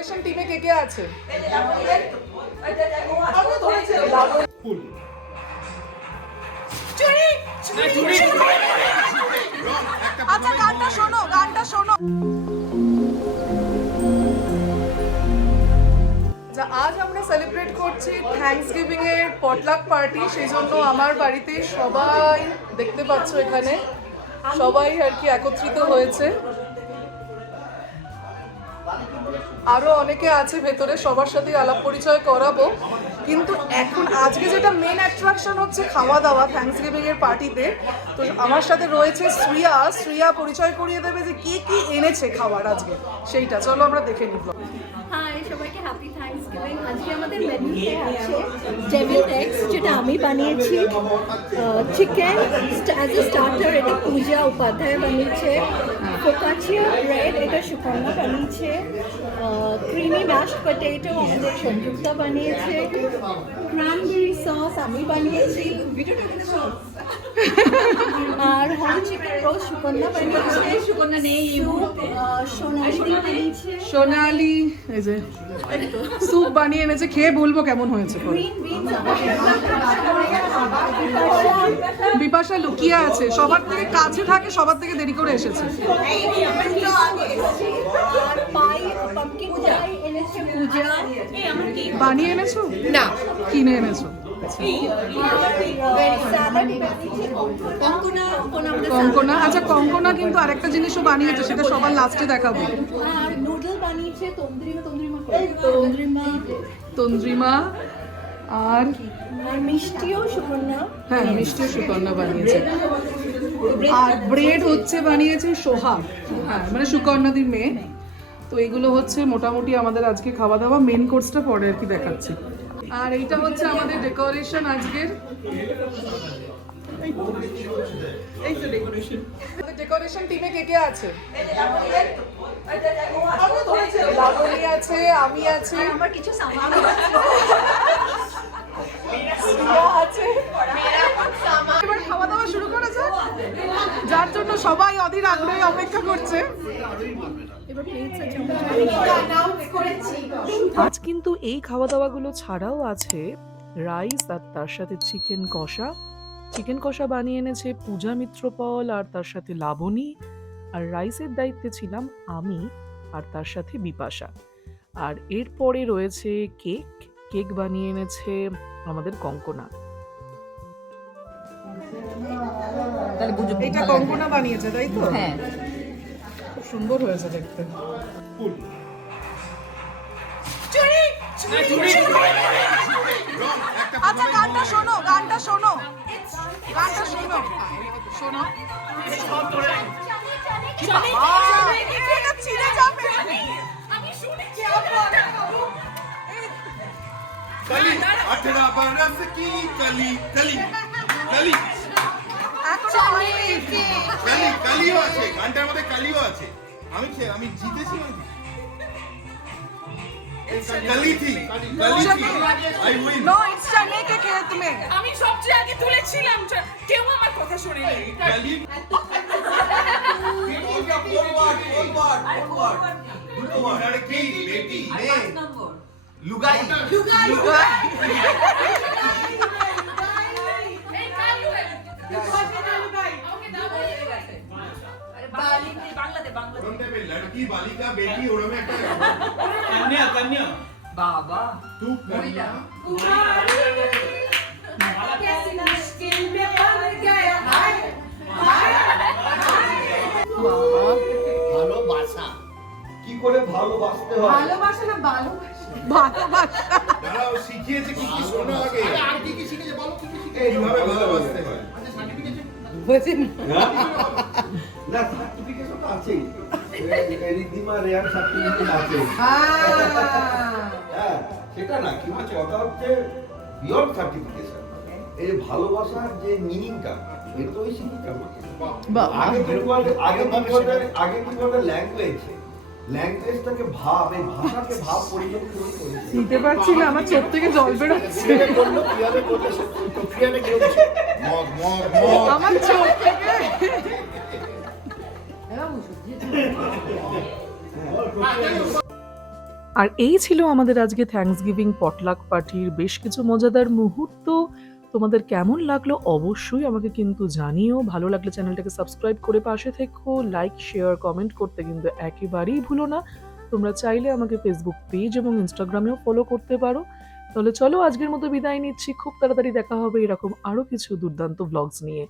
Decoration টিমে কে কে আছে? আচ্ছা গানটা শোনো, গানটা শোনো। আজ আমরা সেলিব্রেট করছি থ্যাঙ্কসগিভিং এর পটলাক পার্টি, সেই জন্য আমার বাড়িতে সবাই দেখতে পাচ্ছ এখানে সবাই আর কি একত্রিত হয়েছে। আরো অনেকে আছে ভেতরে, সবার সাথে আলাপ পরিচয় করাবো। কিন্তু এখন আজকে যেটা মেন অ্যাট্রাকশন হচ্ছে খাওয়া দাওয়া থ্যাঙ্কসগিভিং এর পার্টিতে। তো আমার সাথে রয়েছে শ্রিয়া পরিচয় করিয়ে দেবে যে কি কি এনেছে খাবার আজকে, সেইটা চলো আমরা দেখে নিব। হাই সবাইকে হ্যাপি থ্যাঙ্কসগিভিং। আজকে আমাদের মেনুতে আছে ডেভিল এগস, যেটা আমি বানিয়েছি, চিকেন অ্যাজ এ স্টার্টার, এটা পূজা উপাধ্যায় বানিয়েছে, ফোকাচিয়া ব্রেড, এটা সুকন্যা বানিয়েছে, ক্রিমি ম্যাশড পটেটো আমাদের সংযুক্তা বানিয়েছে, ক্রানবেরি সস আমি বানিয়েছি, আর হোল চিকেন রোস্ট সুকন্যা বানিয়েছে, সুকন্যা নেই, সোনালি বানিয়েছে, সোনালি এই যে স্যুপ বানিয়ে এনেছে, খেয়ে বলবো কেমন হয়েছে। বিপাশা লুকিয়ে আছে, সবার থেকে কাছে থাকে, সবার থেকে দেরি করে এসেছে। বানিয়ে এনেছো না কিনে এনেছো? কঙ্কনা, আচ্ছা কঙ্কনা কিন্তু আরেকটা জিনিসও বানিয়েছে, সেটা সবার লাস্টে দেখাবো। আর নুডল বানিয়েছে তন্দ্রিমা আর মিষ্টিও সুকন্যা, হ্যাঁ মিষ্টিও সুকন্যা বানিয়েছে। আর ব্রেড হচ্ছে বানিয়েছে সোহাগ, হ্যাঁ মানে সুকন্যাদির মেয়ে। তো এগুলো হচ্ছে মোটামুটি আমাদের আজকে খাওয়া দাওয়া। মেন কোর্সটা পরে আর কি দেখাচ্ছি। আর এইটা হচ্ছে আমাদের ডেকোরেশন আজকের। ডেকোরেশন টিমে কে কে আছে? লাবণী আছে, আমি আছি, আমার কিছু সামান আছে। এবার খাওয়া দাওয়া শুরু করেছে, যার জন্য সবাই অধীর আগ্রহে অপেক্ষা করছে। আজ কিন্তু এই খাওয়া দাওয়াগুলো ছাড়াও আছে রাইস আর তার সাথে চিকেন কষা বানিয়ে এনেছে পূজা মিত্রপল আর তার সাথে লাবণী। আর রাইসের দায়িত্বে ছিলাম আমি আর তার সাথে বিপাশা। আর এরপরে রয়েছে কেক বানিয়ে এনেছে আমাদের কঙ্কনা। এটা কঙ্কনা বানিয়েছে তাই তো? হ্যাঁ, খুব সুন্দর হয়েছে দেখতে। আচ্ছা গানটা শোনো, कली 18 बरस की कली कली कली কালিও আছে, গানটার মধ্যে কালিও আছে। আমি জিতেছি कली थी आई विन। नो इट्स चने के खेत में আমি সবচেয়ে আগে তুলেছিলাম, কেউ আমার কথা শোনেনি। कली लड़की बेटी लुगाई लड़की बालिका बेटी ओरमे একটা कन्या कन्या बाबा तू कन्या कैसी मुश्किल में बन गया हाय हाय ভালোবাসা কি করে ভালোবাসতে হয়? ভালোবাসা না ভালোবাসা দাঁড়াও, শিখিয়েছে কি কি শোনো আগে। আর কি কি শিখেছে বলো, কি কি শিখেছে? এইভাবে ভালোবাসতে হয়। আচ্ছা সার্টিফিকেট বুঝিন না, সার্টিফিকেশন তো আছেই। রিদ্ধিমা রেয়ার সার্টিফিকেট আছে। হ্যাঁ, সেটা না, কি হচ্ছে কথা হচ্ছে বিয়ন্ড সার্টিফিকেশন। এই যে ভালোবাসার যে মিনিংটা, এটা তো ওই শিখিয়েছে আমাকে। আগে কি বলতে ল্যাঙ্গুয়েজটাকে ভাব, এই ভাষাকে ভাব পরিবর্তন করেছে। নিতে পারছি না, আমার চোখ থেকে জল বেরোচ্ছে। কিভাবে করলে প্রক্রিয়াটা কি হচ্ছে? আমার চোখ থেকে আর এই ছিল আমাদের আজকে থ্যাঙ্কসগিভিং পটলাক পার্টির বেশ কিছু মজাদার মুহূর্ত। তোমাদের কেমন লাগলো অবশ্যই আমাকে কিন্তু জানিও। ভালো লাগলে চ্যানেলটাকে সাবস্ক্রাইব করে পাশে থেকো। লাইক, শেয়ার, কমেন্ট করতে কিন্তু একেবারেই ভুলো না। তোমরা চাইলে আমাকে ফেসবুক পেজ এবং ইনস্টাগ্রামেও ফলো করতে পারো। তাহলে চলো আজকের মতো বিদায় নিচ্ছি। খুব তাড়াতাড়ি দেখা হবে এরকম আরো কিছু দুর্দান্ত ভ্লগস নিয়ে।